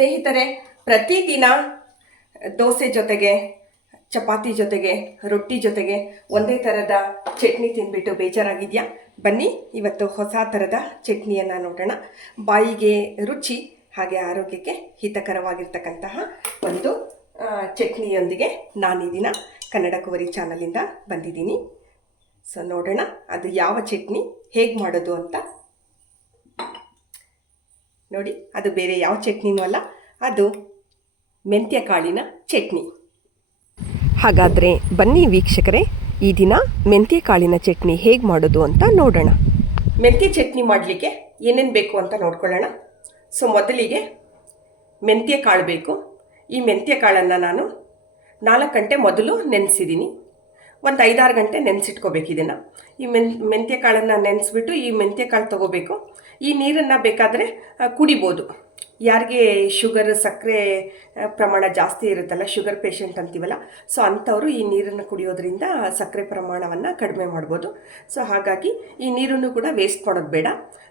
ಸ್ನೇಹಿತರೆ, ಪ್ರತಿದಿನ ದೋಸೆ ಜೊತೆಗೆ, ಚಪಾತಿ ಜೊತೆಗೆ, ರೊಟ್ಟಿ ಜೊತೆಗೆ ಒಂದೇ ಥರದ ಚಟ್ನಿ ತಿಂದ್ಬಿಟ್ಟು ಬೇಜಾರಾಗಿದೆಯಾ? ಬನ್ನಿ, ಇವತ್ತು ಹೊಸ ಥರದ ಚಟ್ನಿಯನ್ನು ನೋಡೋಣ. ಬಾಯಿಗೆ ರುಚಿ, ಹಾಗೆ ಆರೋಗ್ಯಕ್ಕೆ ಹಿತಕರವಾಗಿರ್ತಕ್ಕಂತಹ ಒಂದು ಚಟ್ನಿಯೊಂದಿಗೆ ನಾನು ಈ ದಿನ ಕನ್ನಡ ಕುವರಿ ಚಾನಲಿಂದ ಬಂದಿದ್ದೀನಿ. ಸೊ ನೋಡೋಣ, ಅದು ಯಾವ ಚಟ್ನಿ, ಹೇಗೆ ಮಾಡೋದು ಅಂತ ನೋಡಿ, ಅದು ಬೇರೆ ಯಾವ ಚಟ್ನಿನೂ ಅಲ್ಲ, ಅದು ಮೆಂತ್ಯ ಕಾಳಿನ ಚಟ್ನಿ. ಹಾಗಾದರೆ ಬನ್ನಿ ವೀಕ್ಷಕರೇ, ಈ ದಿನ ಮೆಂತ್ಯ ಕಾಳಿನ ಚಟ್ನಿ ಹೇಗೆ ಮಾಡೋದು ಅಂತ ನೋಡೋಣ. ಮೆಂತ್ಯ ಚಟ್ನಿ ಮಾಡಲಿಕ್ಕೆ ಏನೇನು ಬೇಕು ಅಂತ ನೋಡ್ಕೊಳ್ಳೋಣ. ಸೊ, ಮೊದಲಿಗೆ ಮೆಂತ್ಯ ಕಾಳು ಬೇಕು. ಈ ಮೆಂತ್ಯ ಕಾಳನ್ನು ನಾನು ನಾಲ್ಕು ಗಂಟೆ ಮೊದಲು ನೆನೆಸಿದ್ದೀನಿ. ಒಂದು ಐದಾರು ಗಂಟೆ ನೆನೆಸಿಟ್ಕೋಬೇಕು ಇದನ್ನು. ಈ ಮೆನ್ ಮೆಂತ್ಯ ಕಾಳನ್ನು ನೆನೆಸ್ಬಿಟ್ಟು ಈ ಮೆಂತ್ಯ ಕಾಳು ತೊಗೋಬೇಕು. ಈ ನೀರನ್ನು ಬೇಕಾದರೆ ಕುಡಿಬೋದು. ಯಾರಿಗೆ ಶುಗರ್, ಸಕ್ಕರೆ ಪ್ರಮಾಣ ಜಾಸ್ತಿ ಇರುತ್ತಲ್ಲ, ಶುಗರ್ ಪೇಷಂಟ್ ಅಂತೀವಲ್ಲ, ಸೊ ಅಂಥವರು ಈ ನೀರನ್ನು ಕುಡಿಯೋದ್ರಿಂದ ಸಕ್ಕರೆ ಪ್ರಮಾಣವನ್ನು ಕಡಿಮೆ ಮಾಡ್ಬೋದು. ಸೊ ಹಾಗಾಗಿ ಈ ನೀರನ್ನು ಕೂಡ ವೇಸ್ಟ್ ಮಾಡೋದು ಬೇಡ.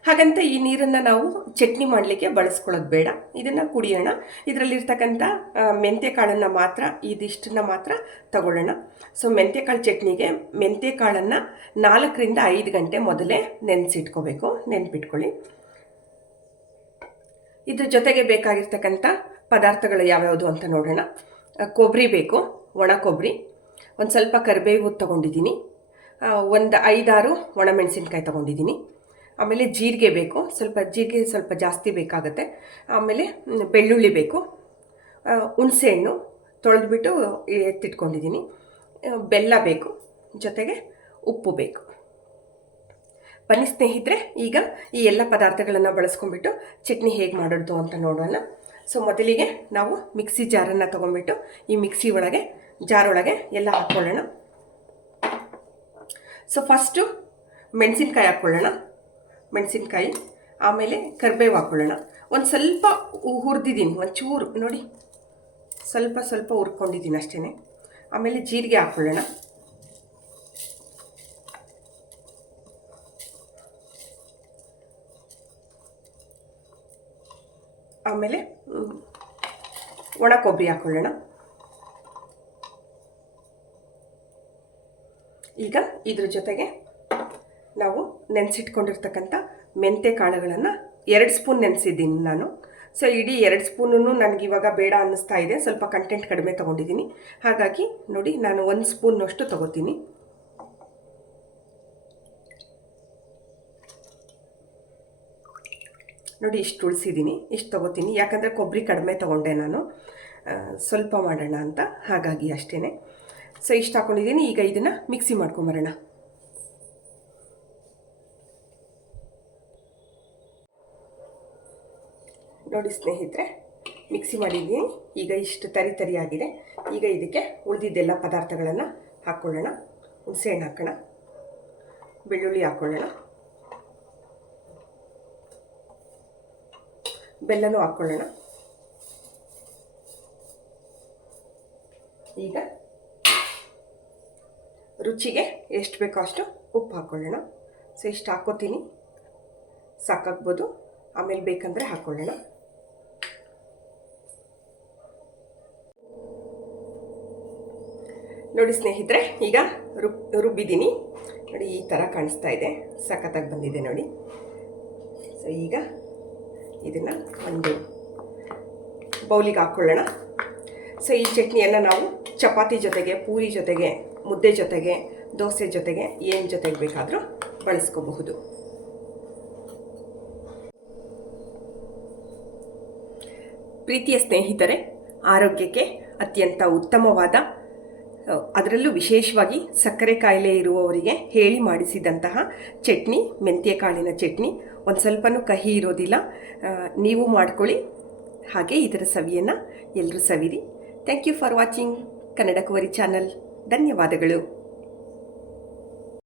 ಹಾಗಂತ ಈ ನೀರನ್ನು ನಾವು ಚಟ್ನಿ ಮಾಡಲಿಕ್ಕೆ ಬಳಸ್ಕೊಳ್ಳೋದು ಬೇಡ. ಇದನ್ನು ಕುಡಿಯೋಣ. ಇದರಲ್ಲಿರ್ತಕ್ಕಂಥ ಮೆಂತ್ಯ ಕಾಳನ್ನು ಮಾತ್ರ, ಇದಿಷ್ಟನ್ನು ಮಾತ್ರ ತಗೊಳ್ಳೋಣ. ಸೊ ಮೆಂತ್ಯ ಕಾಳು ಚಟ್ನಿಗೆ ಮೆಂತ್ಯ ಕಾಳನ್ನು ನಾಲ್ಕರಿಂದ ಐದು ಗಂಟೆ ಮೊದಲೇ ನೆನೆಸಿಟ್ಕೋಬೇಕು. ನೆನ್ಪಿಟ್ಕೊಳ್ಳಿ. ಇದ್ರ ಜೊತೆಗೆ ಬೇಕಾಗಿರ್ತಕ್ಕಂಥ ಪದಾರ್ಥಗಳು ಯಾವ್ಯಾವುದು ಅಂತ ನೋಡೋಣ. ಕೊಬ್ಬರಿ ಬೇಕು, ಒಣ ಕೊಬ್ಬರಿ ಒಂದು ಸ್ವಲ್ಪ ಕರಿಬೇವು ತೊಗೊಂಡಿದ್ದೀನಿ. ಒಂದು ಐದಾರು ಒಣಮೆಣಸಿನ್ಕಾಯಿ ತೊಗೊಂಡಿದ್ದೀನಿ. ಆಮೇಲೆ ಜೀರಿಗೆ ಬೇಕು, ಸ್ವಲ್ಪ ಜೀರಿಗೆ ಸ್ವಲ್ಪ ಜಾಸ್ತಿ ಬೇಕಾಗುತ್ತೆ. ಆಮೇಲೆ ಬೆಳ್ಳುಳ್ಳಿ ಬೇಕು. ಹುಣಸೆ ಹುಣಸೆಹಣ್ಣು ತೊಳೆದ್ಬಿಟ್ಟು ಎತ್ತಿಟ್ಕೊಂಡಿದ್ದೀನಿ. ಬೆಲ್ಲ ಬೇಕು, ಜೊತೆಗೆ ಉಪ್ಪು ಬೇಕು. ಬನ್ನಿ ಸ್ನೇಹಿತರೆ, ಈಗ ಈ ಎಲ್ಲ ಪದಾರ್ಥಗಳನ್ನು ಬಳಸ್ಕೊಂಡ್ಬಿಟ್ಟು ಚಟ್ನಿ ಹೇಗೆ ಮಾಡೋದು ಅಂತ ನೋಡೋಣ. ಸೊ ಮೊದಲಿಗೆ ನಾವು ಮಿಕ್ಸಿ ಜಾರನ್ನು ತೊಗೊಂಡ್ಬಿಟ್ಟು ಈ ಮಿಕ್ಸಿ ಒಳಗೆ ಜಾರೊಳಗೆ ಎಲ್ಲ ಹಾಕ್ಕೊಳ್ಳೋಣ ಸೊ ಫಸ್ಟು ಮೆಣಸಿನ್ಕಾಯಿ ಹಾಕ್ಕೊಳ್ಳೋಣ ಮೆಣಸಿನ್ಕಾಯಿ, ಆಮೇಲೆ ಕರಿಬೇವು ಹಾಕ್ಕೊಳ್ಳೋಣ ಒಂದು ಸ್ವಲ್ಪ ಹುರಿದಿದ್ದೀನಿ ಒಂದು ಚೂರು ನೋಡಿ. ಸ್ವಲ್ಪ ಸ್ವಲ್ಪ ಹುರ್ಕೊಂಡಿದ್ದೀನಿ ಅಷ್ಟೇ ಆಮೇಲೆ ಜೀರಿಗೆ ಹಾಕ್ಕೊಳ್ಳೋಣ ಆಮೇಲೆ ಒಣ ಕೊಬ್ಬರಿ ಹಾಕ್ಕೊಳ್ಳೋಣ ಈಗ ಇದ್ರ ಜೊತೆಗೆ ನಾವು ನೆನೆಸಿಟ್ಕೊಂಡಿರ್ತಕ್ಕಂಥ ಮೆಂತೆ ಕಾಳುಗಳನ್ನು ಎರಡು ಸ್ಪೂನ್ ನೆನೆಸಿದ್ದೀನಿ ನಾನು. ಸೊ, ಇಡೀ ಎರಡು ಸ್ಪೂನೂ ನನಗೆ ಇವಾಗ ಬೇಡ ಅನ್ನಿಸ್ತಾ ಇದೆ. ಸ್ವಲ್ಪ ಕಂಟೆಂಟ್ ಕಡಿಮೆ ತೊಗೊಂಡಿದ್ದೀನಿ. ಹಾಗಾಗಿ ನೋಡಿ, ನಾನು ಒಂದು ಸ್ಪೂನ್ನಷ್ಟು ತೊಗೋತೀನಿ. ನೋಡಿ, ಇಷ್ಟು ಉಳಿಸಿದ್ದೀನಿ ಇಷ್ಟು ತೊಗೋತೀನಿ. ಯಾಕಂದರೆ ಕೊಬ್ಬರಿ ಕಡಿಮೆ ತೊಗೊಂಡೆ ನಾನು. ಸ್ವಲ್ಪ ಮಾಡೋಣ ಅಂತ. ಹಾಗಾಗಿ ಅಷ್ಟೇ ಸೊ ಇಷ್ಟು ಹಾಕ್ಕೊಂಡಿದ್ದೀನಿ ಈಗ ಇದನ್ನು ಮಿಕ್ಸಿ ಮಾಡ್ಕೊಂಬರೋಣ. ನೋಡಿ ಸ್ನೇಹಿತರೆ ಮಿಕ್ಸಿ ಮಾಡಿದ್ದೀನಿ. ಈಗ ಇಷ್ಟು ತರಿ ತರಿ ಆಗಿದೆ. ಈಗ ಇದಕ್ಕೆ ಉಳಿದಿದ್ದೆಲ್ಲ ಪದಾರ್ಥಗಳನ್ನು ಹಾಕ್ಕೊಳ್ಳೋಣ. ಹುಣಸೆಹಣ್ಣು ಹಾಕೋಣ. ಬೆಳ್ಳುಳ್ಳಿ ಹಾಕ್ಕೊಳ್ಳೋಣ. ಬೆಲ್ಲನೂ ಹಾಕ್ಕೊಳ್ಳೋಣ. ಈಗ ರುಚಿಗೆ ಎಷ್ಟು ಬೇಕೋ ಅಷ್ಟು ಉಪ್ಪು ಹಾಕ್ಕೊಳ್ಳೋಣ. ಸೊ, ಇಷ್ಟು ಹಾಕ್ಕೋತೀನಿ. ಸಾಕಾಗ್ಬೋದು. ಆಮೇಲೆ ಬೇಕಂದರೆ ಹಾಕ್ಕೊಳ್ಳೋಣ. ನೋಡಿ ಸ್ನೇಹಿತರೆ, ಈಗ ರುಬ್ ರುಬ್ಬಿದ್ದೀನಿ. ನೋಡಿ, ಈ ಥರ ಕಾಣಿಸ್ತಾ ಇದೆ. ಸಖತ್ತಾಗಿ ಬಂದಿದೆ ನೋಡಿ. ಸೊ, ಈಗ ಇದನ್ನು ಒಂದು ಬೌಲಿಗೆ ಹಾಕ್ಕೊಳ್ಳೋಣ ಸೊ ಈ ಚಟ್ನಿಯನ್ನು ನಾವು ಚಪಾತಿ ಜೊತೆಗೆ, ಪೂರಿ ಜೊತೆಗೆ, ಮುದ್ದೆ ಜೊತೆಗೆ, ದೋಸೆ ಜೊತೆಗೆ ಏನು ಜೊತೆಗೆ ಬೇಕಾದರೂ ಬಳಸ್ಕೋಬಹುದು. ಪ್ರೀತಿಯ ಸ್ನೇಹಿತರೆ, ಆರೋಗ್ಯಕ್ಕೆ ಅತ್ಯಂತ ಉತ್ತಮವಾದ ಅದರಲ್ಲೂ ವಿಶೇಷವಾಗಿ ಸಕ್ಕರೆ ಕಾಯಿಲೆ ಇರುವವರಿಗೆ ಹೇಳಿ ಮಾಡಿಸಿದಂತಹ ಚಟ್ನಿ, ಮೆಂತ್ಯ ಕಾಳಿನ ಚಟ್ನಿ ಒಂದು ಸ್ವಲ್ಪನೂ ಕಹಿ ಇರೋದಿಲ್ಲ. ನೀವು ಮಾಡ್ಕೊಳ್ಳಿ. ಹಾಗೆ ಇದರ ಸವಿಯನ್ನು ಎಲ್ಲರೂ ಸವಿರಿ. Thank you for watching Kannada Kuvari channel. ಧನ್ಯವಾದಗಳು.